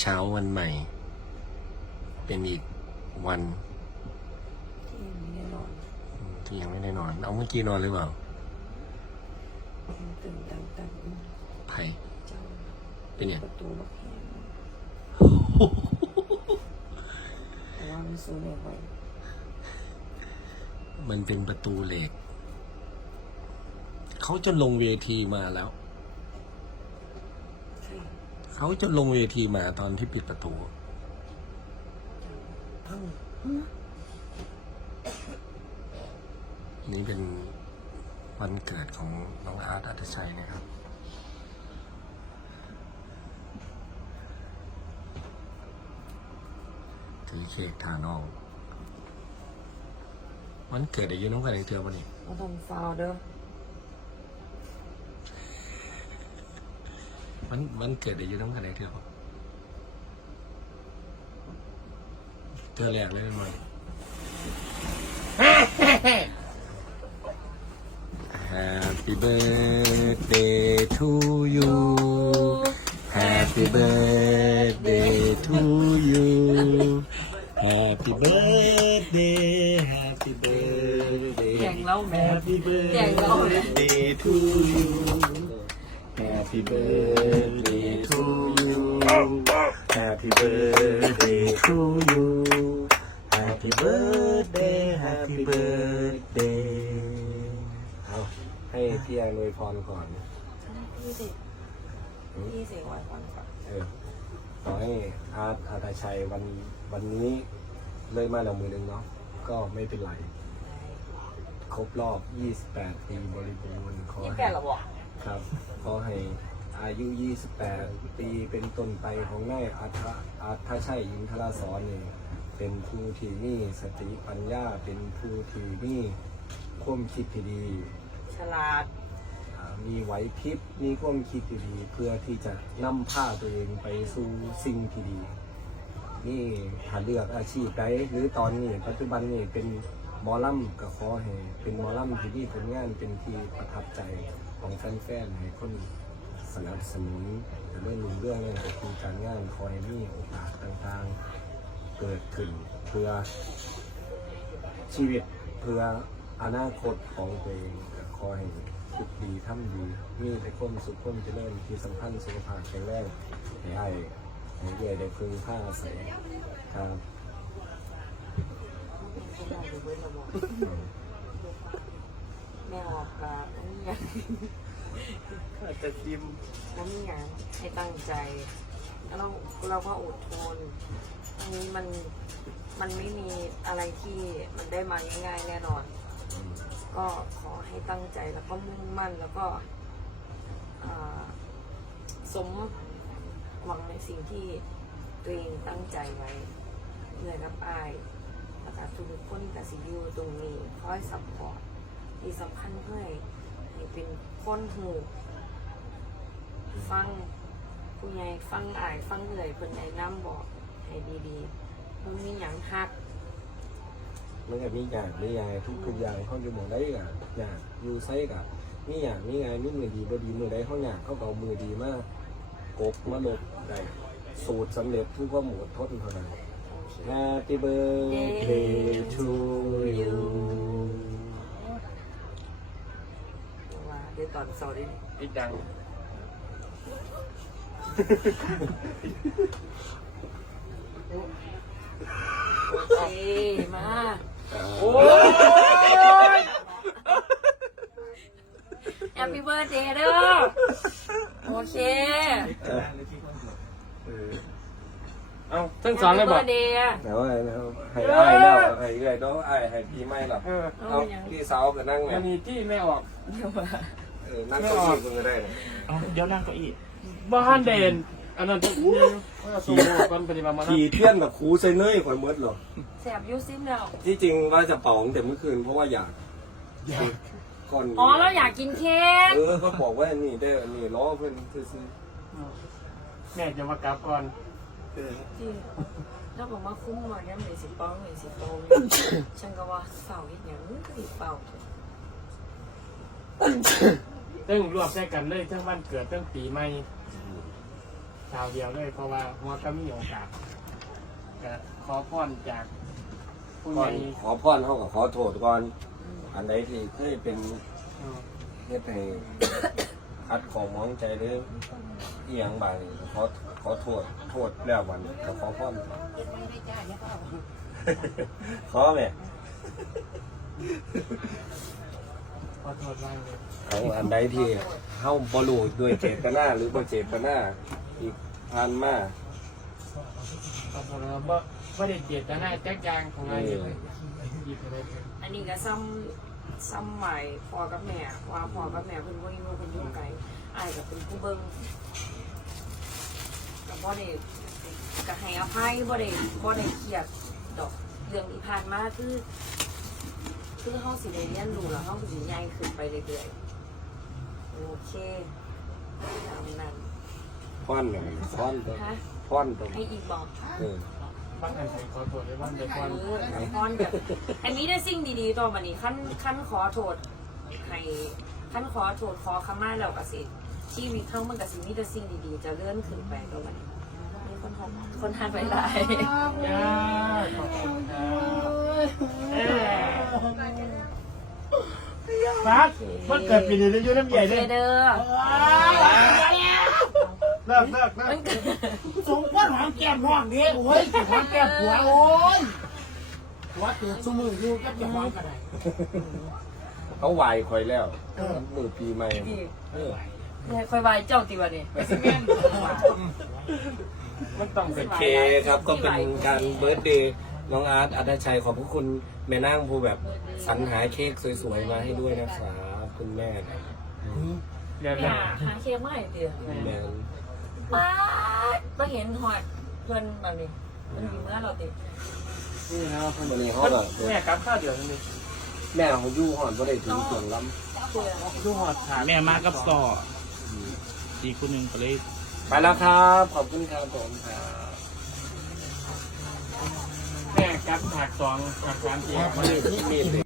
เช้าวันใหม่ เป็นอีกวันที่ยังไม่ได้นอนที่ยังไม่ได้นอน เอาเมื่อกี้นอนหรือเปล่าตื่นตังตังไผ่เจ้าเป็นเนี่ยงประตูล็อกแขนแต่ว่ามันสู้ไม่ไหวมันเป็นประตูเหล็ก เขาจะลงเวทีมาแล้วใช่ เขาจะลงเวทีมาตอนที่ปิดประตูนี่เป็นวันเกิดของน้องอาร์ตอัตชัยนะครับ ถือเค้กทานอง วันเกิดอายุน้องกันในเทือวันนี้เราต้องฟาวเด้อ วันวันเกิดอายุน้องกันในเทือปะเทือแรกเลยมั้ย Happy birthday to you Happy birthday to you Happy birthday Happy birthday แข่งเล่าแม่ Happy แข่งเล่าเลย birthday to you Happy birthday to you Happy birthday to you Happy birthday Happy birthday เอาให้พี่แอนอวยพรก่อนพี่สิพี่สิอวันก่อนก่อนเออขอให้อาร์ตอาตาชัยวันวันนี้เลยมาแล้วมือหนึ่งเนาะก็ไม่เป็นไร ครบรอบ 28 ปีบริบูรณ์ขอยี่ให้แปดหรอบอก ครับ ขอให้อายุ 28 ปีเป็นต้นไปของนายอาทะอาทชัยยินทราสอนนี่เป็นผู้ที่มีสติปัญญา เป็นผู้ที่มีความคิดที่ดี ฉลาดอ่ามีไหวพริบ มีความคิดที่ดี เพื่อที่จะนำพาตัวเองไปสู่สิ่งที่ดี นี่ถ้าเลือกอาชีพใดหรือตอนนี้ปัจจุบันนี่เป็นหมอลำก็ขอให้เป็นหมอลำที่มีผลงานเป็นที่ประทับใจ ของแฟนๆให้คนสนับสนุนเรื่องหนึ่งเรื่องนี่ก็คือการงานขอให้มีโอกาสต่างๆ เกิดขึ้นเพื่อชีวิตเพื่ออนาคตของตัวเองก็ขอให้คิดดีทำดีมีแต่ความสุขความเจริญที่สำคัญสุขภาพแข็งแรงให้ให้เรื่อยได้พึงผ้าอาศัยครับ แม่ออกกาอันนี้ยังจะดิมอันนี้ยังให้ตั้งใจแล้วเราเราก็อดทนอันนี้มันมันไม่มีอะไรที่มันได้มาง่ายๆแน่นอน ก็ขอให้ตั้งใจแล้วก็มุ่งมั่นแล้วก็สมหวังในสิ่งที่ตัวเองตั้งใจไว้เหนื่อยกับอายแล้วก็ทุกคนกับสิยูตรงนี้คอยซัพพอร์ต ที่สำคัญเพื่อให้เป็นคนหูฟังผู้ใหญ่ฟังอายฟังเหนื่อยคนใหญ่น้ำบอกให้ดีๆมันมีอย่างหักมันก็มีอย่างมีอย่างทุกทุกอย่างเขาอยู่หมองได้กับอย่างอยู่ไซกับมีอย่างมีไงมีมือดีบดีมือใดเขาอยากเขาก็เอามือดีมากกบมาลบได้สูตรสำเร็จทุกว่าหมดทนเท่านั้น Happy birthday to you ว่าเดี๋ยวตอนสอนดิอีกดังโอเคมาโอ้ยแฮปปี้เบิร์ดเดย์เด้อโอเค เออเอาทั้งสองเลยบอกเดย์แล้วไอ้แล้วให้อ้ายแล้วให้เอื้อยต้องอ้ายให้พี่ไม่หรอกเออ เอาพี่สาวก็นั่งไงมันมีที่ไม่ออก เออนั่งเก้าอี้มึงก็ได้นะเอาเดี๋ยวนั่งเก้าอี้บ้านเด่นอันนั้นต้องสูงกันปฏิบัติมาขี่เทียนกับครูใส่เนยข่อยเมดหรอแสบยูซิมแล้วที่จริงว่าจะเป่าตั้งแต่เมื่อคืนเพราะว่าอยากก่อนอ๋อเราอยากกินเค้กเออก็บอกว่านี่ได้อันนี่ล้อเพื่อนซื้อแม่จะมากลับก่อนๆเออจริงแล้วบอกว่าคุ้มมาเนี่ยเลยสิป้องเลยสิโตฉันก็ว่าเฝ้าอีกอย่างนึงก็สิเฝ้า ตึ้งรวบใส่กันเลยทั้งวันเกิดทั้งปีใหม่ข่าวเดียวเลยเพราะว่าหัวก็มีโอกาสก็ขอพรจากผู้ใหอญ่นขอพรเขาก็ขอโทษก่อน อันใดที่เคยเป็นอืมเฮ็ดให้ คัดของมองใจหรือเอียงบางขอขอโทษโทษแล้ววันนี้ก็ขอพรขอแม่ ขอโทษมากเลยเอาอันใดที่เฮาบ่รู้ด้วยเจตนาหรือบ่เจตนาอีกผ่านมาขอโทษนะบ่บ่ได้เจตนาแจ๊กยางของอะไรเลยหยิบอะไรไปอันนี้ก็ซ้ำซ้ำใหม่พ่อกับแม่ว่าพ่อกับแม่เพิ่นบ่อยู่เพิ่นอยู่ไกลอ้ายก็เป็นผู้เบิ่งก็บ่ได้ก็ให้อภัยบ่ได้บ่ได้เครียดดอกเรื่องที่ผ่านมาคือ คือเฮาสิได้เรียนรู้แล้วเฮาก็สิใหญ่ขึ้นไปเรื่อยๆโอเคตามนั้นพรเนี่ยมันพรตัวฮะพรตัวให้อีกบอกเออบ้านไหนขอโทษได้บ้านเดียวเอกันอพรแบบอันนี้ได้สิ่งดีๆต่อมานี้ขั้นขั้นขอโทษให้ขั้นขอโทษขอขมาแล้วก็สิชีวิตเข้ามันก็สิมีแต่สิ่งดีๆจะเลื่อนขึ้นไปต่อมานี้มี คนทานคนทานไปหลายย่าขอบคุณครับเอ้ฟักมันเกิดปีนี้อยู่น้ำโอใหญ่เคเลยเด้อเลิกเลิกเลิมักนเกิดสมควรหอมแก้มน้องเด้โอ้ยจะหอมแก้มผัวโอ้ยผัวเตือนสมืออยู่ก็จะหอมกันได้เขาไหวคอยแล้วมือปีใหม่ดีเออค่อยไหวเจ้าติวะนี่มัน ต้องโอเป็นเคครับก็เป็นการเบิร์ดเดย์น้องอาร์ตอัตชัยขอบพระคุณแม่นางผู้แบบสรรหาเค้กสวยๆมาให้ด้วยนะครับคุณแม่ครับเดี๋ยวเนี่นะยหาเค้กมาให้เดียวแม่ป๊าดมาเห็นหอดเพื่อนแบบนี้มันมีเมื่อเราตินี่นะครับวันนี้เขาแบบแม่กับข้าวเดี๋ยวนี้แม่ของยู่หอนก็ได้ถึงส่วนล้เพื่อ ดูหอดขา แม่มากับต่ออีกคนหนึ่งก็เลยำ ไปแล้วครับ ขอบคุณครับผมครับแม่กับถากสองผักสามสี่มีดมีด